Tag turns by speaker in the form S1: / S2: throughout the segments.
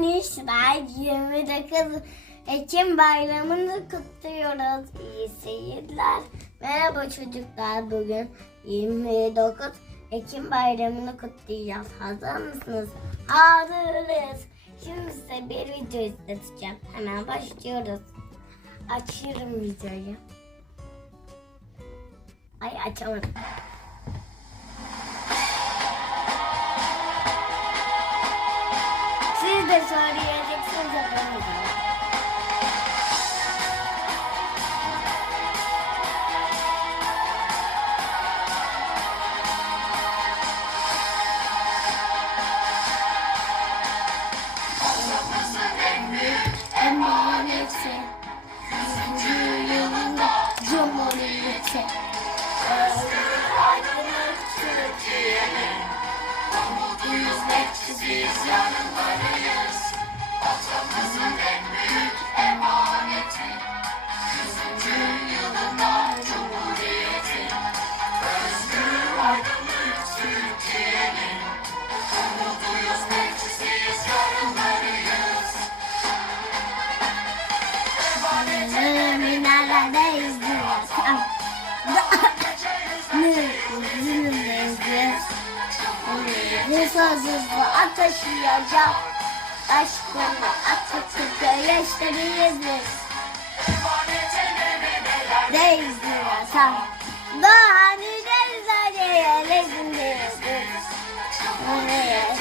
S1: Arkadaşlar 29 Ekim bayramını kutluyoruz. İyi seyirler. Merhaba çocuklar. Bugün 29 Ekim bayramını kutlayacağız. Hazır mısınız? Hazırız. Şimdi size bir video izleteceğim. Hemen başlıyoruz. Açıyorum videoyu. Ay açamadım. De söyleyeceksiniz yapamayacağım. Biz sözsüzlü ateşleyeceğim Aşkını Atatürk'e yaşlarıyız biz Deyiz diyorsan Daha nice güzelce lezindeyiz biz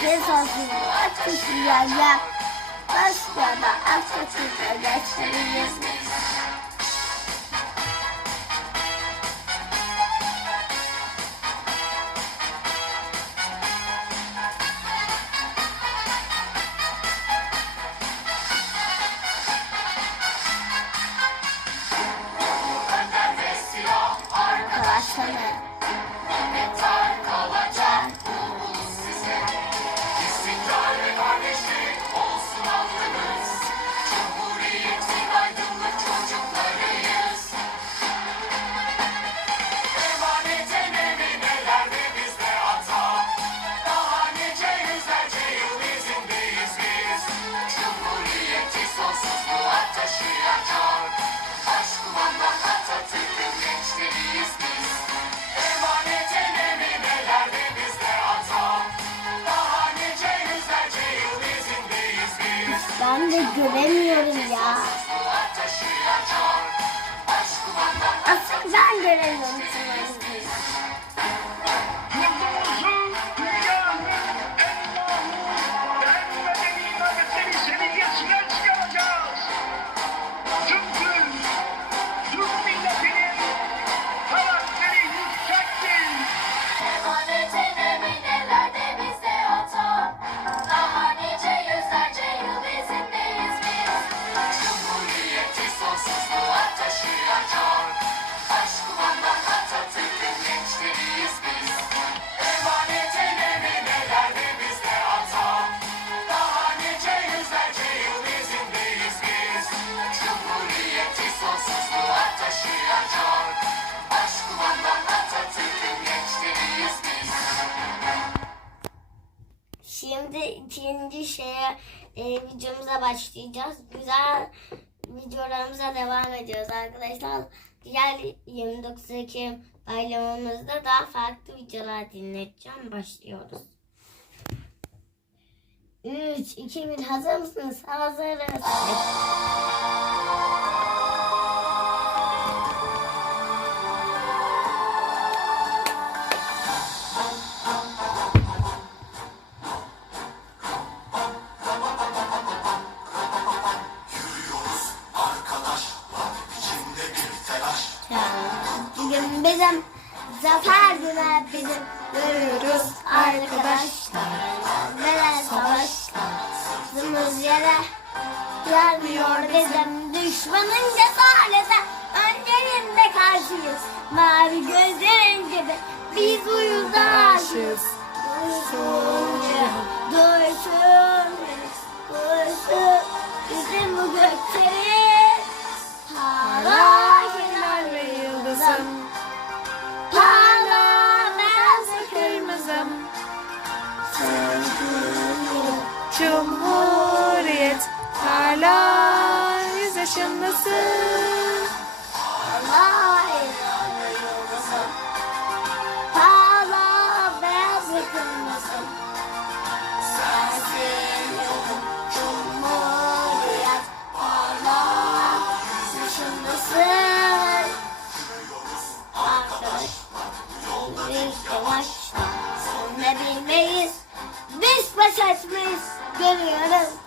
S1: Biz sözsüzlü ateşleyeceğim Aşkını Atatürk'e yaşlarıyız biz Ben de göremiyorum ya. Asıl ben göremiyorum Şimdi ikinci şeye e, videomuza başlayacağız. Güzel videolarımıza devam ediyoruz arkadaşlar. Diğer 29 Ekim bayramımızda daha farklı videolar dinleteceğim. Başlıyoruz. 3, 2, 1 hazır mısınız? Hazırız. Bizim zafer günü bizim görüyoruz arkadaşlar. Neler savaşlarımız yere gelmiyor bizim düşmanın cesarete önlerinde karşıyız. Mavi gözlerin gibi biz uyudaşız. Duysun, duysun,
S2: başındasın.
S1: Allah yollasın. Hala ben bıkılmasın. Sensin yolum cumhuriyet. Allah başındasın. Arkadaş, yolda bir yavaş. Sonunu bilmeyiz. Biz baş açmayız. Görüyoruz.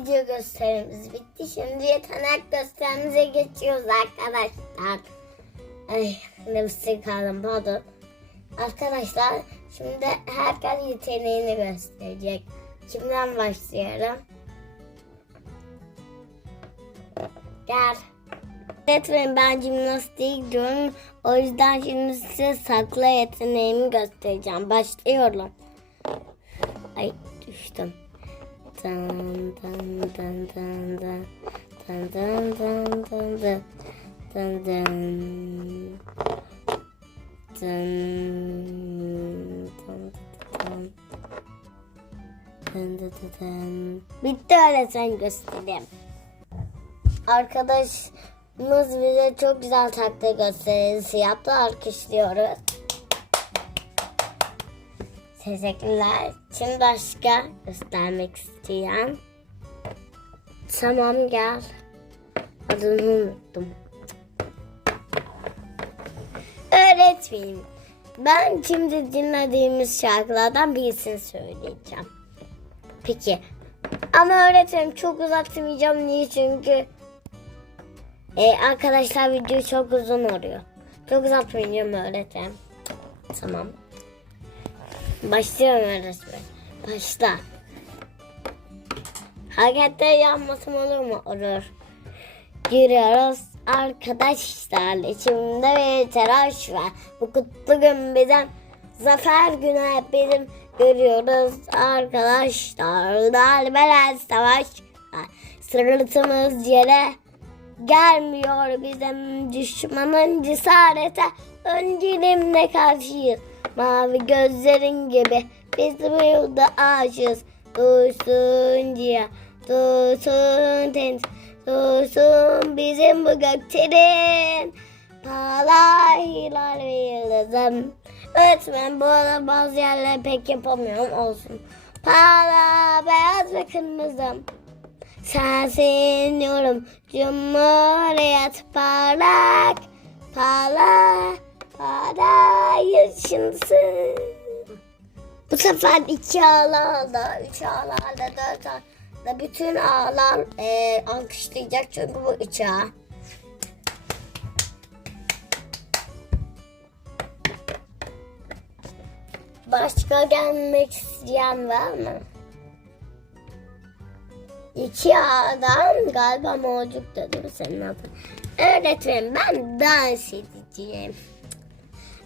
S1: Video gösterimiz bitti. Şimdi yetenek gösterimize geçiyoruz arkadaşlar. Ay lipstick aldım pardon. Arkadaşlar şimdi herkes yeteneğini gösterecek. Kimden başlıyorum? Gel. Öğretmenim ben jimnastiğe gidiyorum. O yüzden şimdi size sakla yeteneğimi göstereceğim. Başlıyorum. Ay düştüm. Dun dun dun dun dun. Dun dun. Dun dun dun. Dun dun dun dun. Bitti öğretmen göstereyim. Arkadaşımız bize çok güzel takla gösterisi yaptı. Alkışlıyoruz. Teşekkürler. Şimdi başka göstermek isteyen. Tamam gel. Adını unuttum. Öğretmenim. Ben şimdi dinlediğimiz şarkılardan birisini söyleyeceğim. Peki. Ama öğretmenim çok uzatmayacağım. Niye? Çünkü e, arkadaşlar video çok uzun oluyor. Çok uzatmayacağım öğretmenim. Tamam. Başlıyorum öğretmen. Başla. Hareketler yapmasam olur mu? Olur. Giriyoruz arkadaşlar. İçimde bir telaş var. Bu kutlu gün bizim zafer günü hep bizim görüyoruz arkadaşlar. Darbeler savaş var. Sırtımız yere gelmiyor bizim düşmanın cesarete önceliğimle karşıyız. Mavi gözlerin gibi biz bu yolda aşığız. Dursun diye, dursun temiz, dursun bizim bu göklerin. Palaylar ve yıldızım. Öğretmen bu arada bazı yerleri pek yapamıyorum olsun. Pala beyaz ve kırmızım. Sensin yorum Cumhuriyet parlak Parlak Parlak yaşındasın Bu sefer iki ağlarla, üç ağlarla, dört ağlarla bütün ağlar e, alkışlayacak çünkü bu üç ağ. Başka gelmek isteyen var mı? İki ağdan galiba mocuk dedim senin adın. Öğretmenim ben dans edeceğim.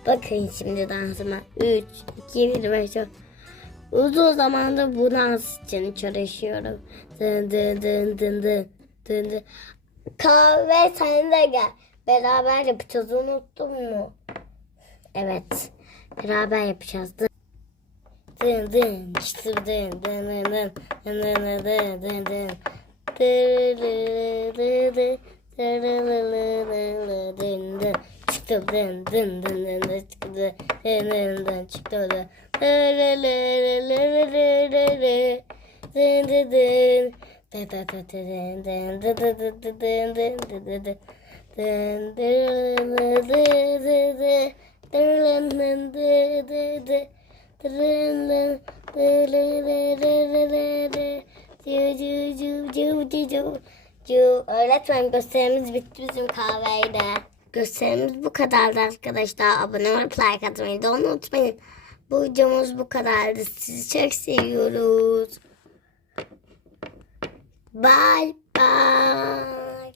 S1: Bakın şimdi dansıma. 3, 2, 1, 5, Uzun zamandır bu dans için çalışıyorum. Dın dın dın dın dın dın dın. Kahve sen de gel. Beraber yapacağız unuttun mu? Evet. Beraber yapacağız. Dın dın dın çıtır dın dın dın dın dın dın dın dın dın dın dın dın çıktı dın dın dın dın dın çıktı dın dın dın çıktı dın dın dın dın dın Öğretmen gösterimiz bitti bizim kahveyle. Gösterimiz bu kadardı arkadaşlar. Abone olup like atmayı da unutmayın. Bu videomuz bu kadardı. Sizi çok seviyoruz. Bye bye.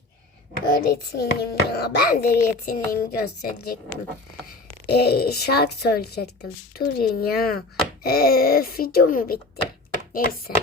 S1: Öğretmenim ya. Ben de yeteneğimi gösterecektim. Ee, şarkı söyleyecektim. Durun ya. Ee, video mu bitti? Neyse.